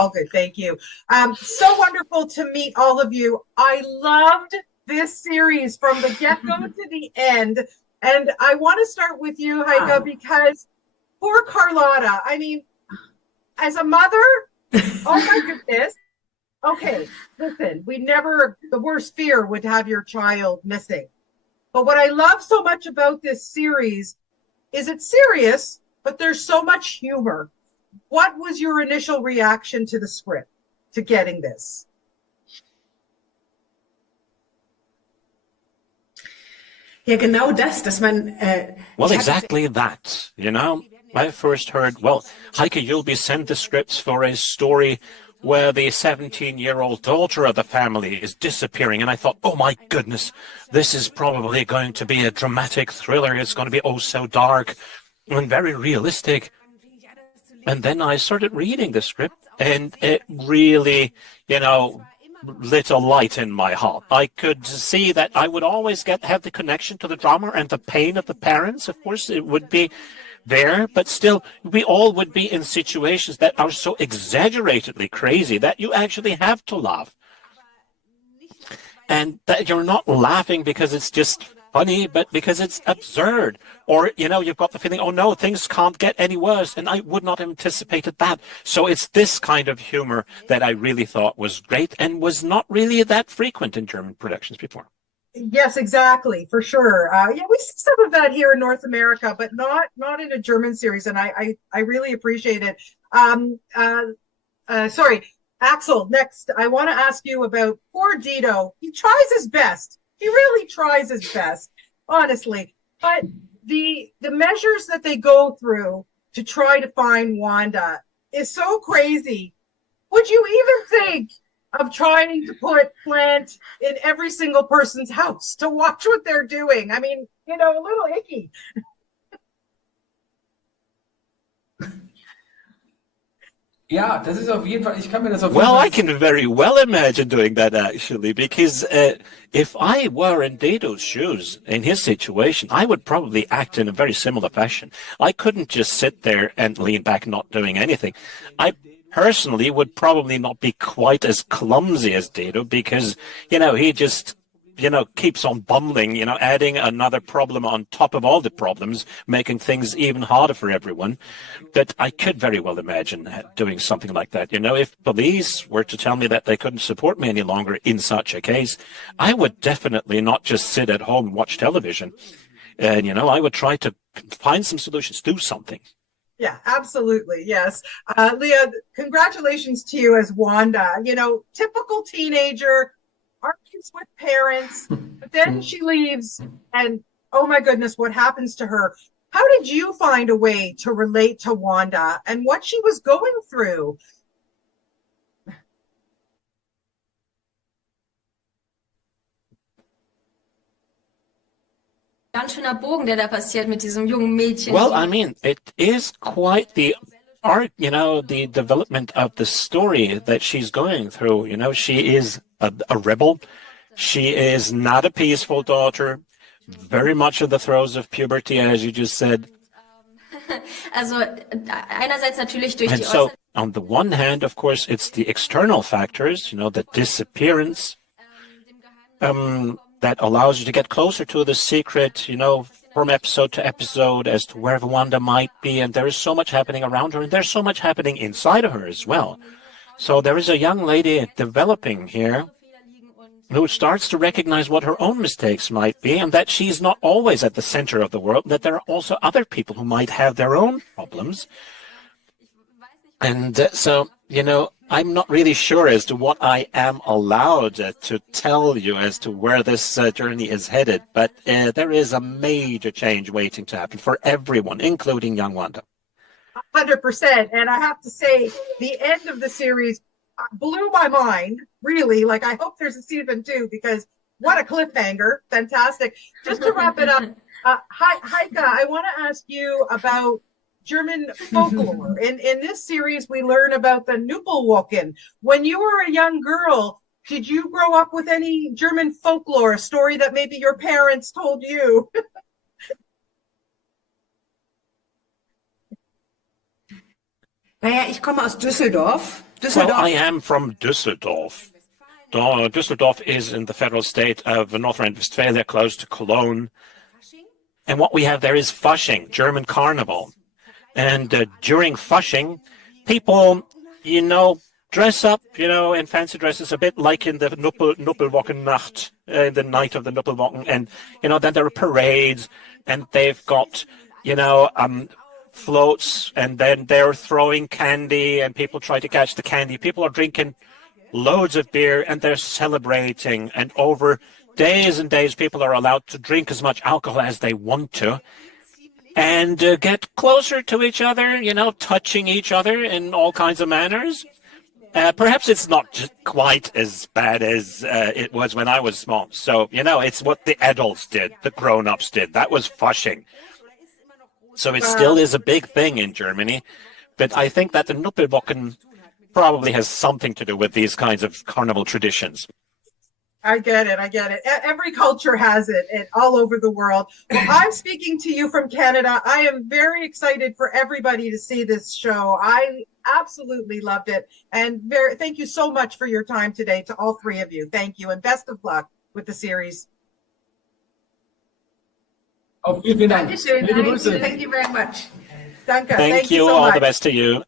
All good, thank you. So wonderful to meet all of you. I loved this series from the get-go to the end. And I want to start with you, Heike, because poor Carlotta, I mean, as a mother, oh my goodness. Okay, listen, the worst fear would have your child missing. But what I love so much about this series is it's serious, but there's so much humor. What was your initial reaction to the script, to getting this? Ja, genau das, dass man. Well, exactly that, you know. I first heard, well, Heike, you'll be sent the scripts for a story where the 17-year-old daughter of the family is disappearing. And I thought, oh my goodness, this is probably going to be a dramatic thriller. It's going to be oh so dark and very realistic. And then I started reading the script, and it really, you know, lit a light in my heart. I could see that I would always have the connection to the drama and the pain of the parents. Of course, it would be there, but still, we all would be in situations that are so exaggeratedly crazy that you actually have to laugh. And that you're not laughing because it's just funny, but because it's absurd. Or, you know, you've got the feeling, oh no, things can't get any worse. And I would not have anticipated that. So it's this kind of humor that I really thought was great and was not really that frequent in German productions before. Yes, exactly, for sure. Yeah, we see some of that here in North America, but not in a German series, and I really appreciate it. Sorry, Axel, next, I want to ask you about poor Dito. He tries his best. He really tries his best, honestly. But the measures that they go through to try to find Wanda is so crazy. Would you even think of trying to put plant in every single person's house to watch what they're doing? I mean, you know, a little icky. Ja, das ist auf jeden Fall, ich kann mir das auf jeden Well, Fall... I can very well imagine doing that, actually, because if I were in Dato's shoes, in his situation, I would probably act in a very similar fashion. I couldn't just sit there and lean back not doing anything. I personally would probably not be quite as clumsy as Dato because, you know, he just, you know, keeps on bumbling, you know, adding another problem on top of all the problems, making things even harder for everyone. But I could very well imagine doing something like that. You know, if police were to tell me that they couldn't support me any longer in such a case, I would definitely not just sit at home and watch television. And, you know, I would try to find some solutions, do something. Yeah, absolutely. Yes. Leah, congratulations to you as Wanda. You know, typical teenager, argues with parents, but then she leaves and oh my goodness, what happens to her? How did you find a way to relate to Wanda and what she was going through? Ganz schöner Bogen, der da passiert mit diesem jungen Mädchen. Well, I mean, it is quite the arc, you know, the development of the story that she's going through. You know, she is a rebel. She is not a peaceful daughter, very much in the throes of puberty, as you just said. Also einerseits natürlich durch And die so, on the one hand, of course, it's the external factors, you know, the disappearance, that allows you to get closer to the secret, you know, from episode to episode as to where Wanda might be. And there is so much happening around her, and there's so much happening inside of her as well. So there is a young lady developing here who starts to recognize what her own mistakes might be, and that she's not always at the center of the world, that there are also other people who might have their own problems. And so, you know, I'm not really sure as to what I am allowed to tell you as to where this journey is headed, but there is a major change waiting to happen for everyone, including young Wanda. 100%. And I have to say, the end of the series blew my mind, really. Like, I hope there's a season 2 because what a cliffhanger. Fantastic. Just to wrap it up, Heike, I want to ask you about German folklore. In this series, we learn about the Nupelwoken. When you were a young girl, did you grow up with any German folklore, a story that maybe your parents told you? Naja, ich komme aus Düsseldorf Well, I am from Düsseldorf. Düsseldorf is in the federal state of North Rhine-Westphalia, close to Cologne. And what we have there is Fasching, German carnival. And during Fasching, people, dress up, in fancy dresses, a bit like in the Nuppelwochennacht, the night of the Nuppelwochen. And, then there are parades, and they've got, floats, and then they're throwing candy, and people try to catch the candy. People are drinking loads of beer, and they're celebrating. And over days and days, people are allowed to drink as much alcohol as they want to, and get closer to each other, touching each other in all kinds of manners. Perhaps it's not just quite as bad as it was when I was small. So, it's what the adults did, the grown-ups did. That was Fasching. So it still is a big thing in Germany. But I think that the Nuppelwochen probably has something to do with these kinds of carnival traditions. I get it. Every culture has it, and all over the world. Well, I'm speaking to you from Canada. I am very excited for everybody to see this show. I absolutely loved it. And thank you so much for your time today to all three of you. Thank you, and best of luck with the series. Auf vielen Dank. Dankeschön. Liebe Grüße. Thank you very much. Danke. Thank you. so All much. the best to you.